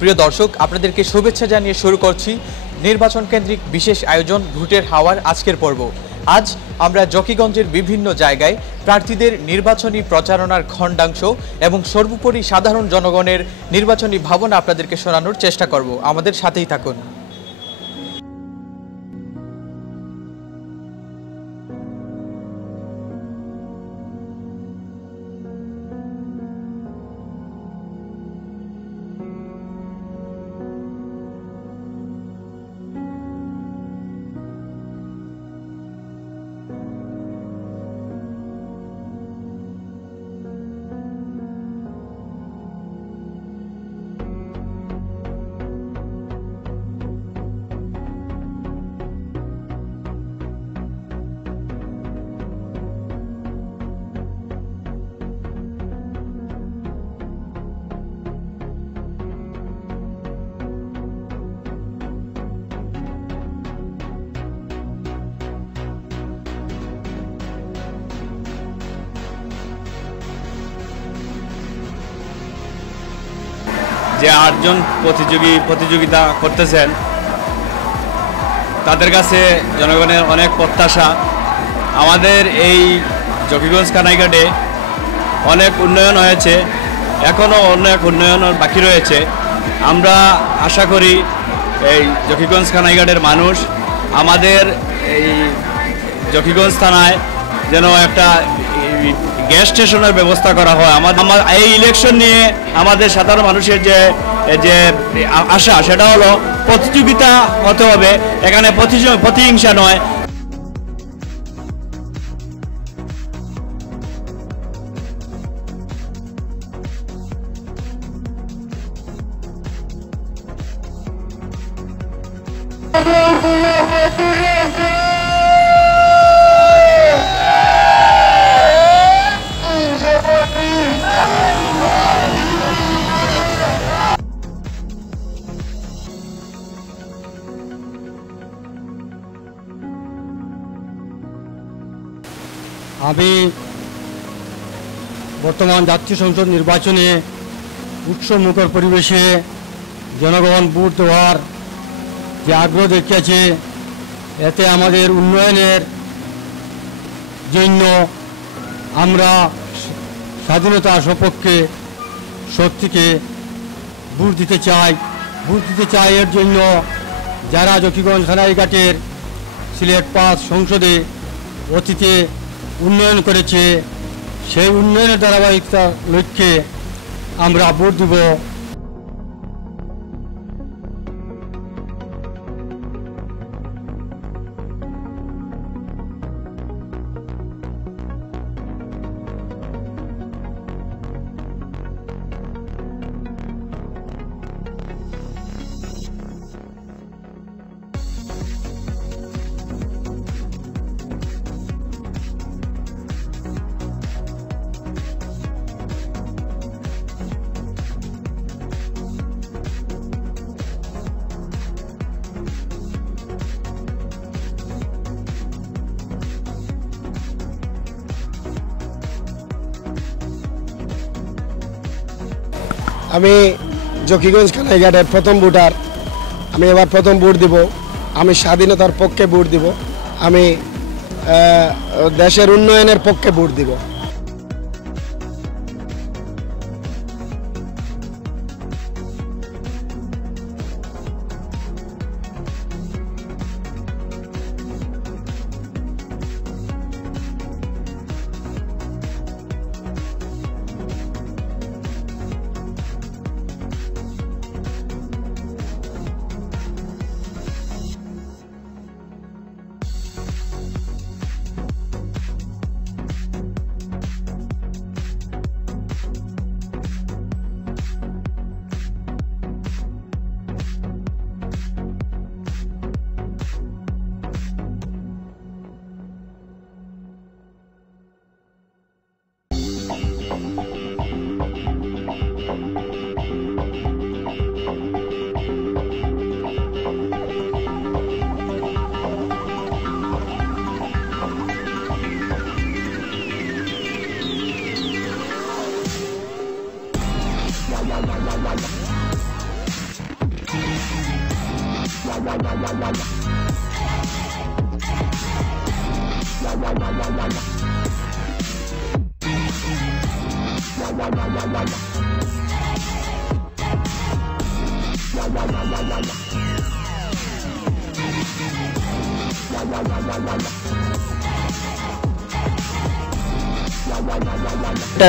প্রিয় দর্শক, আপনাদেরকে শুভেচ্ছা জানিয়ে শুরু করছি নির্বাচন কেন্দ্রিক বিশেষ আয়োজন ভোটের হাওয়ার আজকের পর্ব। আজ আমরা জকিগঞ্জের বিভিন্ন জায়গায় প্রার্থীদের নির্বাচনী প্রচারণার খণ্ডাংশ এবং সর্বোপরি সাধারণ জনগণের নির্বাচনী ভাবনা আপনাদেরকে শোনানোর চেষ্টা করব। আমাদের সাথেই থাকুন। যে 8 জন প্রতিযোগিতা করতেছেন তাদের কাছে জনগণের অনেক প্রত্যাশা। আমাদের এই জকিগঞ্জ কানাইঘাটে অনেক উন্নয়ন হয়েছে, এখনও অনেক উন্নয়ন বাকি রয়েছে। আমরা আশা করি এই জকিগঞ্জ কানাইঘাটের মানুষ আমাদের এই জকিগঞ্জ থানায় যেন একটা গ্যাস স্টেশনের ব্যবস্থা করা হয়। আমার এই ইলেকশন নিয়ে আমাদের সাধারণ মানুষের যে আশা, সেটা হলো প্রতিযোগিতা হতে হবে, এখানে প্রতিহিংসা নয়। আমি বর্তমান জাতীয় সংসদ নির্বাচনে উৎসবমুখর পরিবেশে জনগণ ভোট দেওয়ার যে আগ্রহ দেখিয়েছে, এতে আমাদের উন্নয়নের জন্য আমরা স্বাধীনতার সপক্ষে শক্তিকে ভোট দিতে চাই। এর জন্য যারা জকিগঞ্জ কানাইঘাটের সিলেট 5 সংসদে অতীতে উন্নয়ন করেছে, সেই উন্নয়নের ধারাবাহিকতার লক্ষ্যে আমরা ভোট দেব। আমি জকিগঞ্জ কানাইঘাটের প্রথম ভোটার। আমি এবার প্রথম ভোট দিব। আমি স্বাধীনতার পক্ষে ভোট দিব। আমি দেশের উন্নয়নের পক্ষে ভোট দিব।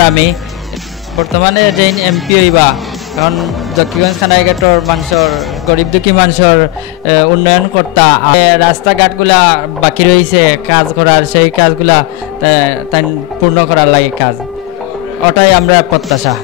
আমি বর্তমানে যে এমপি হইবা কারণ জকিগঞ্জ খানাইঘাটর মানুষের গরিব দুঃখী মানুষের উন্নয়ন কর্তা রাস্তাঘাটগুলা বাকি রয়েছে কাজ করার সেই কাজগুলা তাই পূর্ণ করার লাগে কাজ ওটাই আমরা প্রত্যাশা।